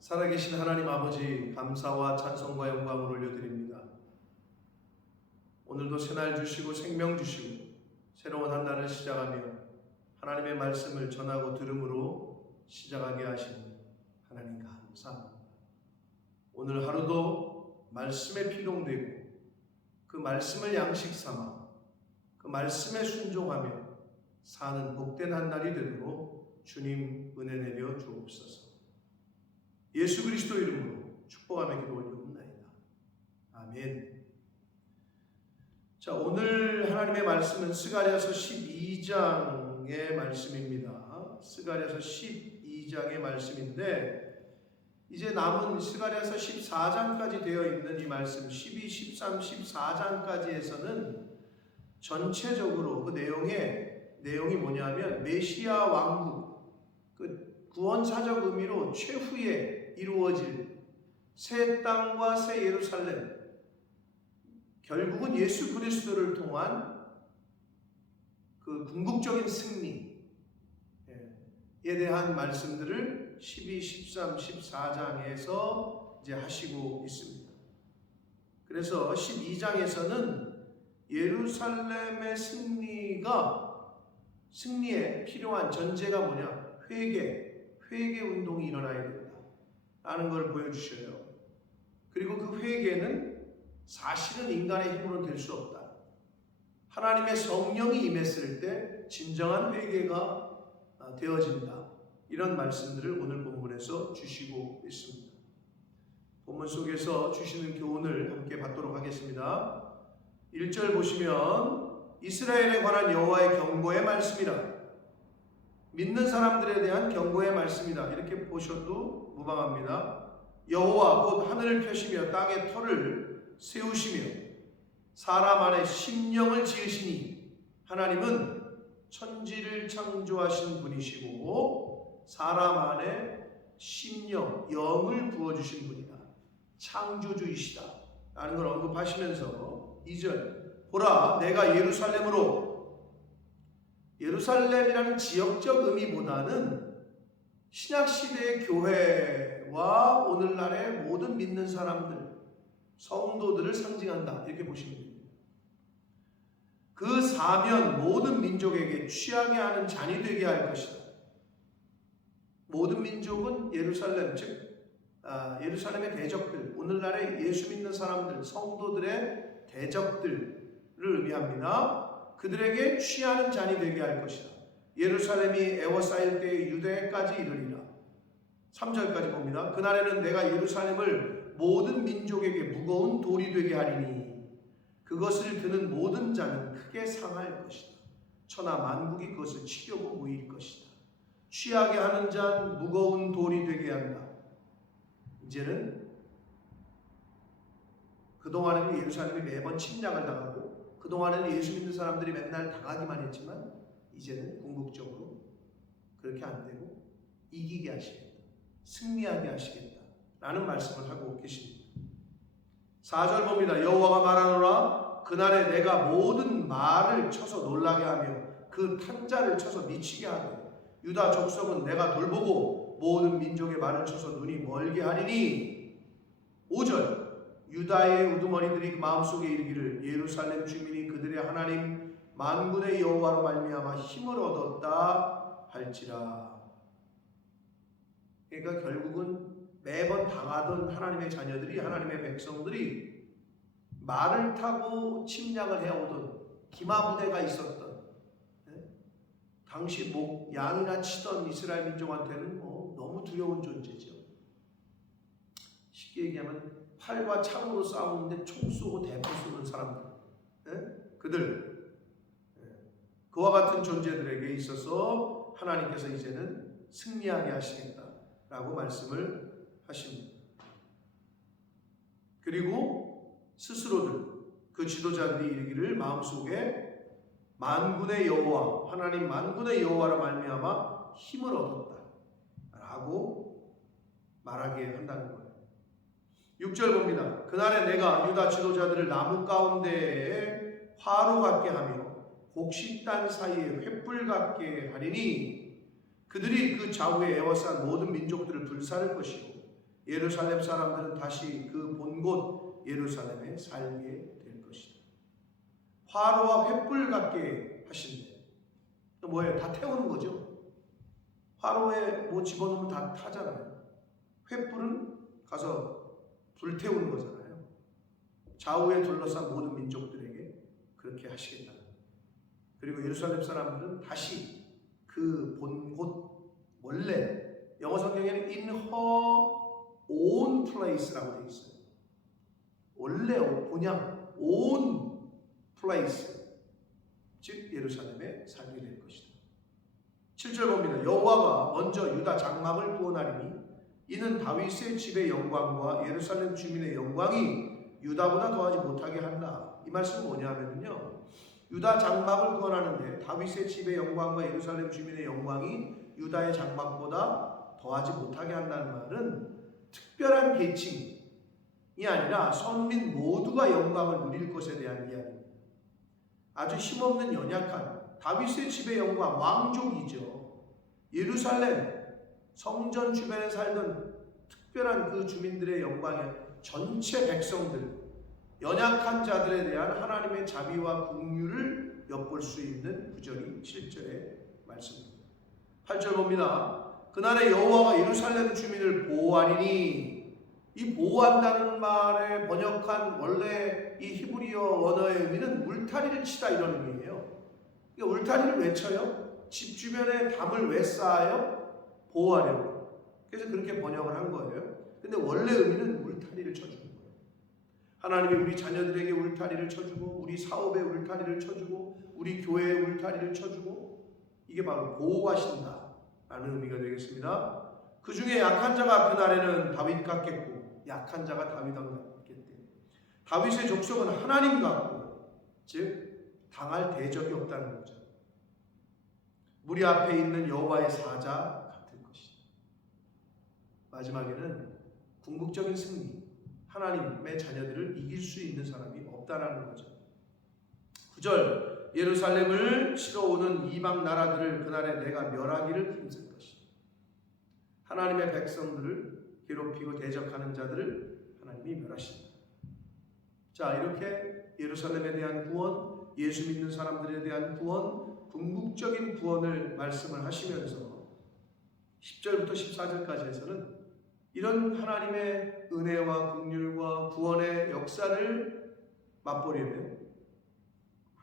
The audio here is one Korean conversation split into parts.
살아계신 하나님 아버지, 감사와 찬송과 영광을 올려드립니다. 오늘도 새날 주시고 생명 주시고 새로운 한 날을 시작하며 하나님의 말씀을 전하고 들음으로 시작하게 하신 하나님 감사합니다. 오늘 하루도 말씀에 필동되고 그 말씀을 양식 삼아 그 말씀에 순종하며 사는 복된 한 날이 되도록 주님 은혜 내려 주옵소서. 예수 그리스도 이름으로 축복하며 기도 올려옵나이다. 아멘. 자, 오늘 하나님의 말씀은 스가랴서 12장의 말씀입니다. 스가랴서 12장의 말씀인데 이제 남은 스가랴서 14장까지 되어 있는 이 말씀 12, 13, 14장까지에서는 전체적으로 그 내용이 뭐냐면 메시아 왕국, 그 구원사적 의미로 최후에 이루어질 새 땅과 새 예루살렘, 결국은 예수 그리스도를 통한 그 궁극적인 승리에 대한 말씀들을 12, 13, 14장에서 이제 하시고 있습니다. 그래서 12장에서는 예루살렘의 승리에 필요한 전제가 뭐냐? 회개 운동이 일어나야 된다 라는 걸 보여주셔요. 그리고 그 회개는 사실은 인간의 힘으로 될 수 없다. 하나님의 성령이 임했을 때 진정한 회개가 되어진다. 이런 말씀들을 오늘 본문에서 주시고 있습니다. 본문 속에서 주시는 교훈을 함께 받도록 하겠습니다. 1절 보시면 이스라엘에 관한 여호와의 경고의 말씀이라. 믿는 사람들에 대한 경고의 말씀이다. 이렇게 보셔도 무방합니다. 여호와 곧 하늘을 펴시며 땅의 터를 세우시며 사람 안에 심령을 지으시니 하나님은 천지를 창조하신 분이시고 사람 안에 심령, 영을 부어주신 분이다. 창조주이시다 라는 걸 언급하시면서 2절 보라 내가 예루살렘이라는 지역적 의미보다는 신약시대의 교회와 오늘날의 모든 믿는 사람들, 성도들을 상징한다. 이렇게 보시면 됩니다. 그 사면 모든 민족에게 취하게 하는 잔이 되게 할 것이다. 모든 민족은 예루살렘, 즉 예루살렘의 대적들, 오늘날의 예수 믿는 사람들, 성도들의 대적들을 의미합니다. 그들에게 취하는 잔이 되게 할 것이다. 예루살렘이 에워싸일 때에 유대까지 이르리라. 3절까지 봅니다. 그날에는 내가 예루살렘을 모든 민족에게 무거운 돌이 되게 하리니 그것을 드는 모든 자는 크게 상할 것이다. 천하 만국이 그것을 치려고 모일 것이다. 취하게 하는 잔 무거운 돌이 되게 한다. 이제는 그동안에는 예루살렘이 매번 침략을 당하고 그동안에는 예수 믿는 사람들이 맨날 당하기만 했지만 이제는 궁극적으로 그렇게 안 되고 이기게 하시겠다. 승리하게 하시겠다. 라는 말씀을 하고 계십니다. 4절 봅니다. 여호와가 말하노라 그날에 내가 모든 말을 쳐서 놀라게 하며 그 탄자를 쳐서 미치게 하되 유다 족속은 내가 돌보고 모든 민족의 말을 쳐서 눈이 멀게 하리니 5절 유다의 우두머리들이 마음속에 이르기를 예루살렘 주민이 그들의 하나님 만군의 여호와로 말미암아 힘을 얻었다 할지라. 그러니까 결국은 매번 당하던 하나님의 자녀들이, 하나님의 백성들이 말을 타고 침략을 해오던 기마부대가 있었던, 당시 양이나 치던 이스라엘 민족한테는 너무 두려운 존재죠. 쉽게 얘기하면 팔과 창으로 싸우는데 총 쏘고 대포 쏘는 사람들, 그들, 그와 같은 존재들에게 있어서 하나님께서 이제는 승리하게 하시겠다라고 말씀을 하십니다. 그리고 스스로들, 그 지도자들이 이르기를 마음속에 만군의 여호와, 하나님 만군의 여호와로 말미암아 힘을 얻었다라고 말하게 한다는 거예요. 6절 봅니다. 그날에 내가 유다 지도자들을 나무 가운데에 화로 같게 하며 곡식단 사이에 횃불 같게 하리니 그들이 그 좌우에 에워싼 모든 민족들을 불사를 것이고 예루살렘 사람들은 다시 그 본곳 예루살렘에 살게 될 것이다. 화로와 횃불 같게 하신대. 뭐예요? 다 태우는 거죠. 화로에 뭐 집어넣으면 다 타잖아요. 횃불은 가서 불태우는 거잖아요. 좌우에 둘러싼 모든 민족들에게 그렇게 하시겠다. 그리고 예루살렘 사람들은 다시 그 본곳, 원래 영어 성경에는 in her own place라고 되어 있어요. 원래 본향, own place, 즉 예루살렘에 살게 될 것이다. 7절 봅니다. 여호와가 먼저 유다 장막을 구원하리니 이는 다윗의 집의 영광과 예루살렘 주민의 영광이 유다보다 더하지 못하게 한다. 이 말씀은 뭐냐면요, 유다 장막을 구원하는데 다윗의 집의 영광과 예루살렘 주민의 영광이 유다의 장막보다 더하지 못하게 한다는 말은 특별한 계층이 아니라 선민 모두가 영광을 누릴 것에 대한 이야기입니다. 아주 힘없는 연약한 다윗의 집의 영광, 왕족이죠. 예루살렘 성전 주변에 살던 특별한 그 주민들의 영광에 전체 백성들, 연약한 자들에 대한 하나님의 자비와 긍휼을 엿볼 수 있는 구절이 7절의 말씀입니다. 8절 봅니다. 그날에 여호와가 예루살렘 주민을 보호하리니, 이 보호한다는 말에 번역한 원래 이 히브리어 원어의 의미는 울타리를 치다 이런 의미예요. 그러니까 울타리를 왜 쳐요? 집 주변에 담을 왜 쌓아요? 보호하려고. 그래서 그렇게 번역을 한 거예요. 근데 원래 의미는 울타리를 쳐주는 거예요. 하나님이 우리 자녀들에게 울타리를 쳐주고, 우리 사업에 울타리를 쳐주고, 우리 교회에 울타리를 쳐주고, 이게 바로 보호하신다 라는 의미가 되겠습니다. 그 중에 약한 자가 그날에는 다윗 같겠고, 약한 자가 다윗 같겠대. 다윗의 족속은 하나님 같고, 즉 당할 대적이 없다는 거죠. 무리 앞에 있는 여호와의 사자 같을 것이다. 마지막에는 궁극적인 승리, 하나님의 자녀들을 이길 수 있는 사람이 없다라는 거죠. 9절, 예루살렘을 치러 오는 이방 나라들을 그날에 내가 멸하기를 힘쓸 것이다. 하나님의 백성들을 괴롭히고 대적하는 자들을 하나님이 멸하신다. 자, 이렇게 예루살렘에 대한 구원, 예수 믿는 사람들에 대한 구원, 궁극적인 구원을 말씀을 하시면서 10절부터 14절까지 해서는 이런 하나님의 은혜와 긍휼과 구원의 역사를 맛보려면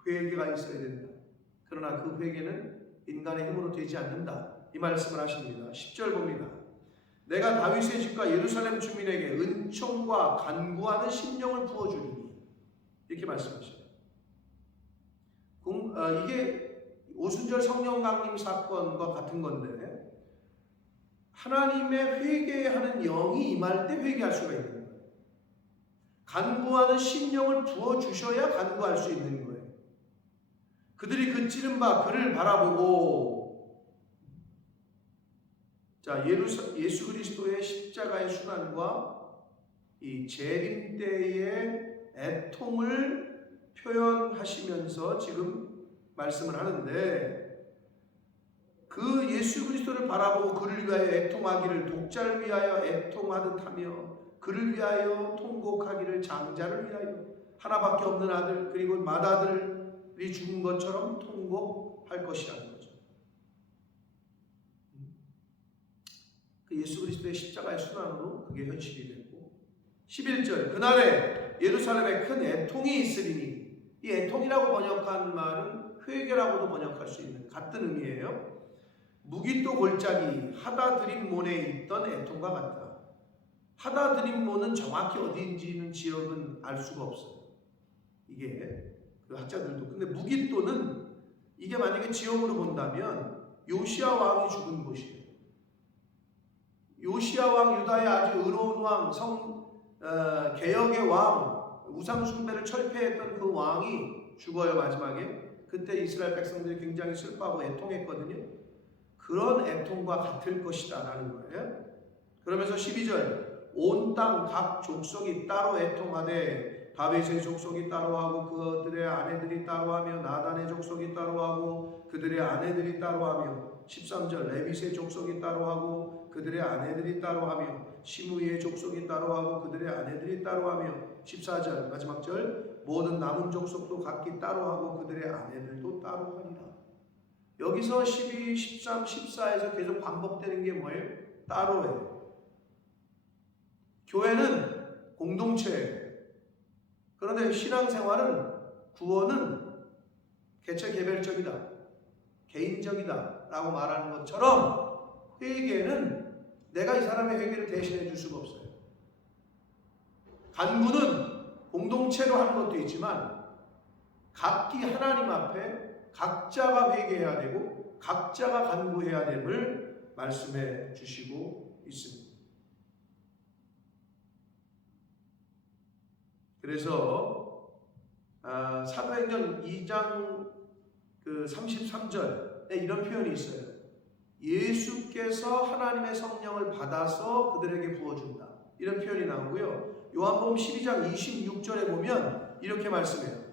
회개가 있어야 된다. 그러나 그 회개는 인간의 힘으로 되지 않는다. 이 말씀을 하십니다. 10절 봅니다. 내가 다윗의 집과 예루살렘 주민에게 은총과 간구하는 심령을 부어주리니, 이렇게 말씀하셔요. 이게 오순절 성령 강림 사건과 같은 건데, 하나님의 회개하는 영이 임할 때 회개할 수가 있는 거예요. 간구하는 심령을 부어주셔야 간구할 수 있는 거예요. 그들이 그 찌른 바 그를 바라보고, 자, 예수 그리스도의 십자가의 순환과 이 재림 때의 애통을 표현하시면서 지금 말씀을 하는데, 그 예수 그리스도를 바라보고 그를 위하여 애통하기를 독자를 위하여 애통하듯 하며, 그를 위하여 통곡하기를 장자를 위하여, 하나밖에 없는 아들 그리고 맏아들이 죽은 것처럼 통곡할 것이라는 거죠. 그 예수 그리스도의 십자가의 순환으로 그게 현실이 됐고, 11절, 그날에 예루살렘에 큰 애통이 있으리니, 이 애통이라고 번역한 말은 회개라고도 번역할 수 있는 같은 의미예요. 무기또 골짜기 하다드림몬에 있던 애통과 같다. 하다드림몬은 정확히 어디인지는 지역은 알 수가 없어요. 이게 그 학자들도. 근데 무기또는 이게 만약에 지역으로 본다면 요시야 왕이 죽은 곳이에요. 요시야 왕, 유다의 아주 의로운 왕, 개혁의 왕, 우상 숭배를 철폐했던 그 왕이 죽어요. 마지막에 그때 이스라엘 백성들이 굉장히 슬퍼하고 애통했거든요. 그런 애통과 같을 것이다 라는 거예요. 그러면서 12절, 온 땅 각 족속이 따로 애통하되 다윗의 족속이 따로하고 그들의 아내들이 따로하며 나단의 족속이 따로하고 그들의 아내들이 따로하며, 13절, 레윗의 족속이 따로하고 그들의 아내들이 따로하며 시므이의 족속이 따로하고 그들의 아내들이 따로하며 14절 마지막 절 모든 남은 족속도 각기 따로하고 그들의 아내들도 따로하리라. 여기서 12, 13, 14에서 계속 반복되는 게 뭐예요? 따로예요. 교회는 공동체예요. 그런데 신앙생활은 구원은 개체 개별적이다, 개인적이다 라고 말하는 것처럼 회개는 내가 이 사람의 회개를 대신해 줄 수가 없어요. 간구는 공동체로 하는 것도 있지만 각기 하나님 앞에 각자가 회개해야 되고 각자가 간구해야 됨을 말씀해 주시고 있습니다. 그래서 사도행전 2장 33절에 이런 표현이 있어요. 예수께서 하나님의 성령을 받아서 그들에게 부어준다. 이런 표현이 나오고요. 요한복음 12장 26절에 보면 이렇게 말씀해요.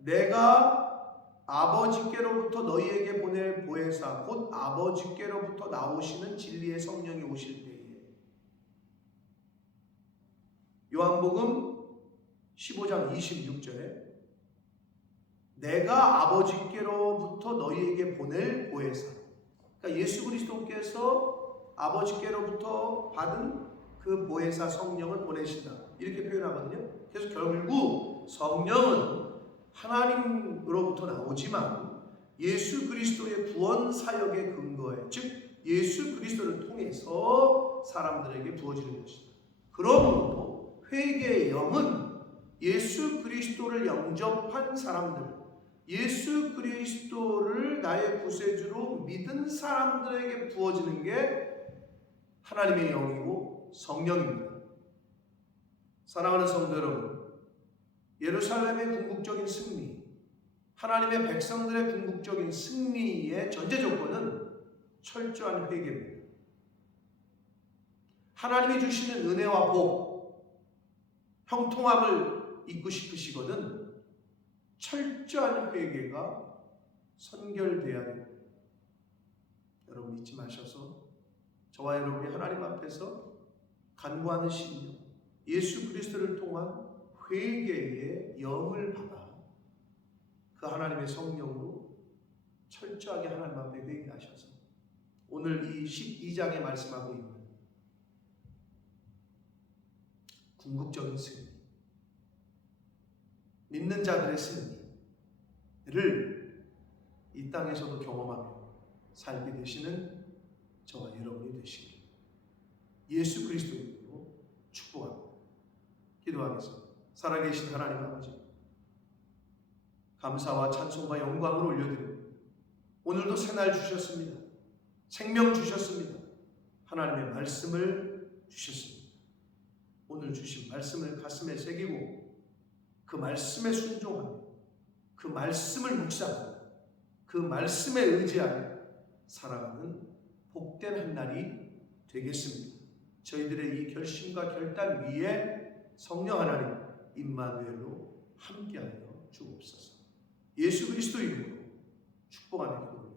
내가 아버지께로부터 너희에게 보낼 보혜사 곧 아버지께로부터 나오시는 진리의 성령이 오실 때에 요한복음 15장 26절에 내가 아버지께로부터 너희에게 보낼 보혜사, 그러니까 예수 그리스도께서 아버지께로부터 받은 그 보혜사 성령을 보내신다 이렇게 표현하거든요. 그래서 결국 성령은 하나님으로부터 나오지만 예수 그리스도의 구원 사역의 근거에, 즉 예수 그리스도를 통해서 사람들에게 부어지는 것이다. 그러므로 회개의 영은 예수 그리스도를 영접한 사람들, 예수 그리스도를 나의 구세주로 믿은 사람들에게 부어지는 게 하나님의 영이고 성령입니다. 사랑하는 성도 여러분, 예루살렘의 궁극적인 승리, 하나님의 백성들의 궁극적인 승리의 전제 조건은 철저한 회개입니다. 하나님이 주시는 은혜와 복, 형통함을 잊고 싶으시거든 철저한 회개가 선결돼야 됩니다. 여러분 잊지 마셔서 저와 여러분이 하나님 앞에서 간구하는 심령, 예수 그리스도를 통한 회개의 영을 받아 그 하나님의 성령으로 철저하게 하나님 앞에 회개하셔서 오늘 이 12장에 말씀하고 있는 궁극적인 승리, 믿는 자들의 승리를 이 땅에서도 경험하며 살게 되시는 저와 여러분이 되시길 예수 그리스도의 이름으로 축복합니다. 기도하겠습니다. 살아계신 하나님 아버지, 감사와 찬송과 영광을 올려드립니다. 오늘도 새날 주셨습니다. 생명 주셨습니다. 하나님의 말씀을 주셨습니다. 오늘 주신 말씀을 가슴에 새기고 그 말씀에 순종하며 그 말씀을 묵상하며 그 말씀에 의지하여 살아가는 복된 한 날이 되겠습니다. 저희들의 이 결심과 결단 위에 성령 하나님 임마누엘로 함께하여 주옵소서. 예수 그리스도 이름으로 축복하는 기도